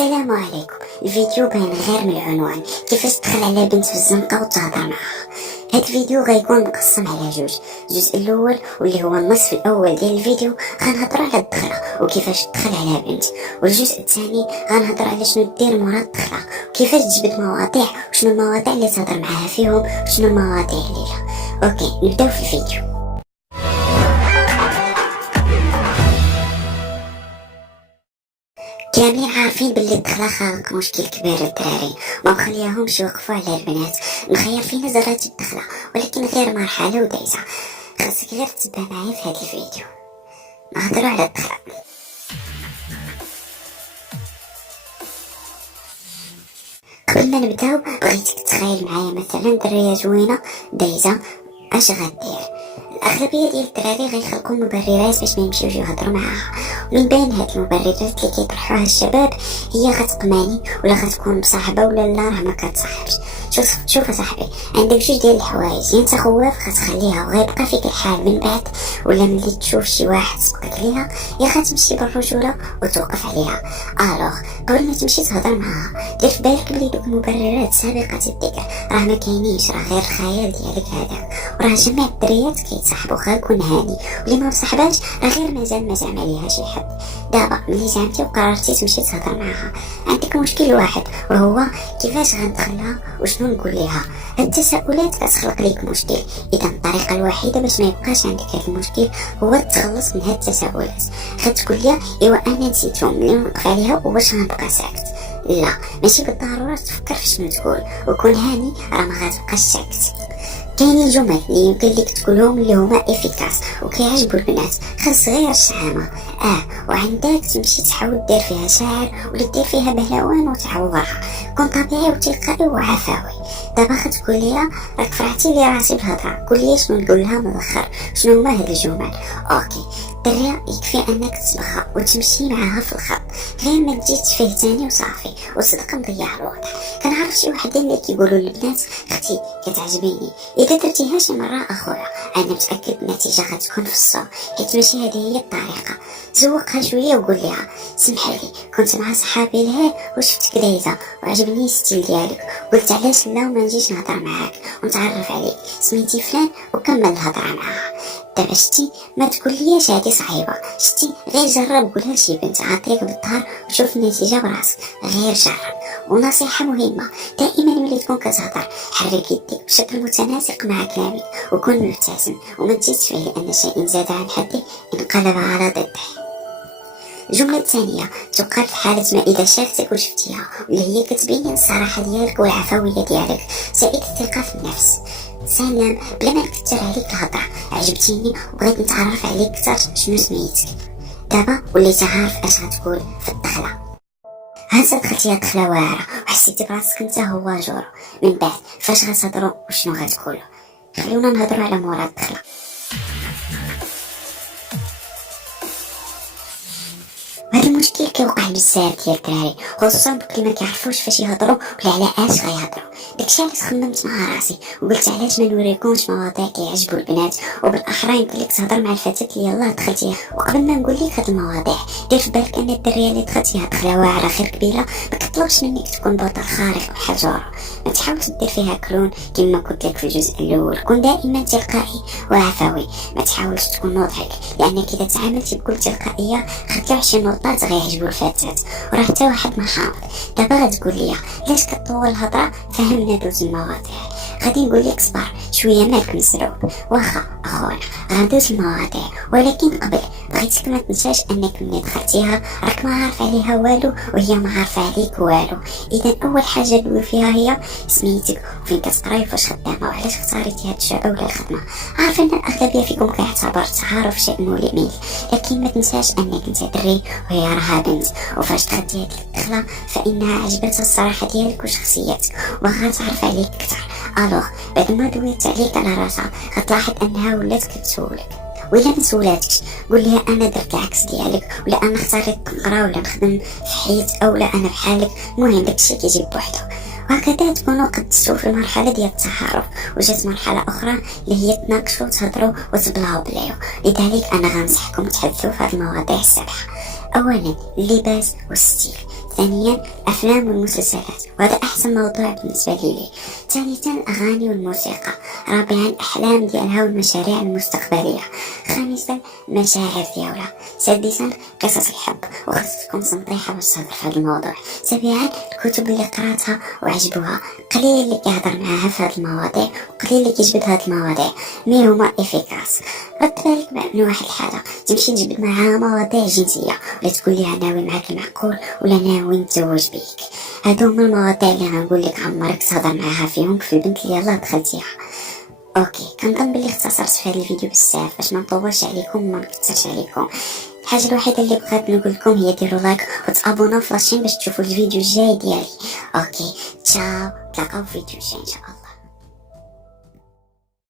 السلام عليكم. الفيديو باين غير من العنوان كيفاش تدخل على بنت في الزنقه وتهضر معاها. هاد الفيديو غيكون مقسم على جوج. الجزء الاول واللي هو النصف الاول ديال الفيديو غنهضروا على الدخله وكيفاش تدخل على بنت، والجزء الثاني غنهضر على شنو دير مورا الدخله وكيفاش تجبد مواضيع وشنو المواضيع اللي تهضر معاها فيهم وشنو المواضيع اللي لا. اوكي نبداو في الفيديو. كاملين عارفين باللي الدخله خالق مشكل كبير للدراري، ما مخلياهمش يوقفوا على البنات. نخير فينا زرات الدخله ولكن غير مرحله ودايزه، خاصك غير تتبع معايا في هذا الفيديو. نهضروا على الدخله. قبل ما نبداو بغيتك تخيل معايا مثلا دريه زوينه دايزه، اش غدير؟ الاغلبيه ديال الدراري غيخلقوا مبررات باش ما يمشيوش يهضروا معاها، ومن بين هاد المبررات اللي كيطرحوها الشباب هي غتقماني ولا غتكون مصاحبه ولا لا راه ما كتصاحبش. شوف صاحبي، عندك جوج ديال الحوايج، يا انت خواف غتخليها وغيبقى فيك الحال من بعد، ولا ملي تشوف شي واحد سبقك ليها يا غتمشي بالرجوله وتوقف عليها. الوغ قبل ما تمشي تهضر معاها دير في بالك بلي دوك المبررات سابقه الذكر راه ما كاينينش، راه غير الخيال ديالك هذاك، وراه جميع الدريات كيتصاحبوا كون هاني، واللي ما مصاحباش راه غير مازال ما زعما ليها شي حد. دابا ملي زعمتي وقررتي تمشي تهضر معاها عندك مشكل واحد وهو كيفاش غندخلها وشنو نقول ليها. هاد التساؤلات كتخلق ليك مشكل، اذا الطريقه الوحيده باش ما يبقاش عندك هاد المشكل هو تخلص من هاد التساؤلات. غتقول لي ايوا انا نسيتهم ملي نوقف عليها واش غنبقى ساكت؟ لا، ماشي بالضروره تفكر في شنو تقول وكون هاني راه ما غتبقاش ساكت. كاينين جمل اللي يمكن لك تقولهم اللي هما افيكاس وكيعجبوا البنات، خاص غير الشهامه وعندك تمشي تحاول دير فيها شعر ولا دير فيها بهلوان وتعورها. كون طبيعي وتلقائي وعفوي. دابا غتقول لي راك فرحتي لي راسي بالهضره، قول لي شنو نقول لها من الاخر، شنو هما هاد الجمل. اوكي دريه يكفي انك تسبخها وتمشي معاها في الخط، غير ما تجي تفيه تاني وصافي وصدق نضيع الوضع. كنعرف شي وحدين اللي كيقولوا للبنات اختي كتعجبيني، اذا درتيها شي مره اخويا انا متاكد النتيجه غتكون في الصو، حيت ماشي هذه هي الطريقه. زوقها شويه وقول لها سمحي لي كنت مع صحابي لهيه وشفتك دايزه وعجبني الستيل ديالك، قلت علاش لا وما نجيش نهضر معاك ونتعرف عليك، سميتي فلان وكمل الهضره معاها. دابا شتي ما تقول ليش هادي صعيبه، شتي غير جرب قولها لشي بنت عطيك بالظهر وشوف النتيجه براسك، غير جرب. ونصيحه مهمه، دائما ملي تكون كتهضر حرك يديك بشكل متناسق مع كلامك وكون مبتسم وما تزيدش فيه لان شيء زاد عن حده انقلب على ضده. الجملة الثانية تقال في حالة ما إذا شافتك وشفتيها واللي هي كتبين الصراحة ديالك والعفوية ديالك زائد الثقة في النفس. سلام بلا ما نكثر عليك الهضره، عجبتيني وبغيت نتعرف عليك اكثر، شنو سميتك؟ دابا وليت عارف اش غتقول في الدخله. هانت دخلتي دخله واعره وحسيتي براسك انت هو جورو. من بعد فاش غتهضروا وشنو غتقولوا؟ خليونا نهضروا على مورا الدخله. وهذا المشكل كيوقع بزاف ديال الدراري، خصوصا دوك اللي ما كيعرفوش فاش يهضروا ولا على اش غيهضروا. داكشي علاش خممت مع راسي وقلت علاش ما نوريكمش مواضيع كيعجبوا البنات، وبالاخرى يمكن لك تهضر مع الفتاه اللي يلاه دخلتيها. وقبل ما نقول لك هاد المواضيع دير في بالك ان الدريه اللي دخلتيها دخله واعره خير كبيره ما كطلبش منك تكون بطل خارق بحال جورو. ما تحاولش دير فيها كلون كما قلت لك في الجزء الاول، كون دائما تلقائي وعفوي، ما تحاولش تكون مضحك لانك اذا تعاملتي بكل تلقائيه غتطلع شي نقطات غيعجبوا الفتاه وراه حتى واحد ما حامض. دابا غتقول لي علاش كطول الهضره؟ فهمنا دوز المواضيع. غادي نقول لك صبر شويه مالك مسروق، واخا اخويا غندوز المواضيع، ولكن قبل بغيتك ما تنساش انك ملي دخلتيها راك ما عارف عليها والو وهي ما عارفه عليك والو. اذا اول حاجه دوي فيها هي سميتك وفين كتقراي وفاش خدامه وعلاش اختاريتي هاد الشعبه ولا الخدمه. عارفه ان الاغلبيه فيكم كيعتبر التعارف شيء مليء، لكن ما تنساش انك انت دري وهي راها بنت، وفاش دخلتي هاد الدخله فانها عجبتها الصراحه ديالك وشخصيتك وبغات تعرف عليك اكثر. الوغ بعد ما دويت عليك على راسها غتلاحظ انها ولات كتسولك، وإلا ما سولاتكش قول لها انا درت العكس ديالك، ولا انا اختاريت نقرا ولا نخدم في حيط، اولا انا بحالك. المهم داكشي كيجي بوحدو. وهكذا تكونوا قدستوا في المرحله ديال التعارف، وجات مرحله اخرى اللي هي تناقشوا وتهضروا وتبلاو بلاو. لذلك انا غنصحكم تحدثوا في هذه المواضيع السبعه. اولا اللباس والستيل، ثانيا الأفلام والمسلسلات، وهذا أحسن موضوع بالنسبة لي. ثالثا الأغاني والموسيقى. رابعا الأحلام ديالها والمشاريع المستقبلية. خامسا المشاعر ديالها. سادسا قصص الحب، وخاص تكون صنطيحة باش تهضر في هذا الموضوع. سابعا الكتب اللي قراتها وعجبوها. قليل اللي كيهضر معاها في هذه المواضيع وقليل اللي كيجبد هذه المواضيع، مي هما افيكاس. رد بالك من واحد الحاجه، تمشي تجبد معاها مواضيع جنسيه ولا تقول لها ناوي معاك المعقول ولا ناوي نتزوج بيك. هادو هما المواضيع اللي غنقول لك عمرك تهضر معاها فيهم في البنت اللي يلاه دخلتيها. اوكي، كنظن بلي اختصرت في هذا الفيديو بزاف باش ما نطولش عليكم وما نكثرش عليكم. الحاجه الوحيده اللي بغيت نقول لكم هي ديروا لايك وتابوناو في لاشين باش تشوفوا الفيديو الجاي ديالي. اوكي تشاو، تلاقاو في فيديو جاي ان شاء الله.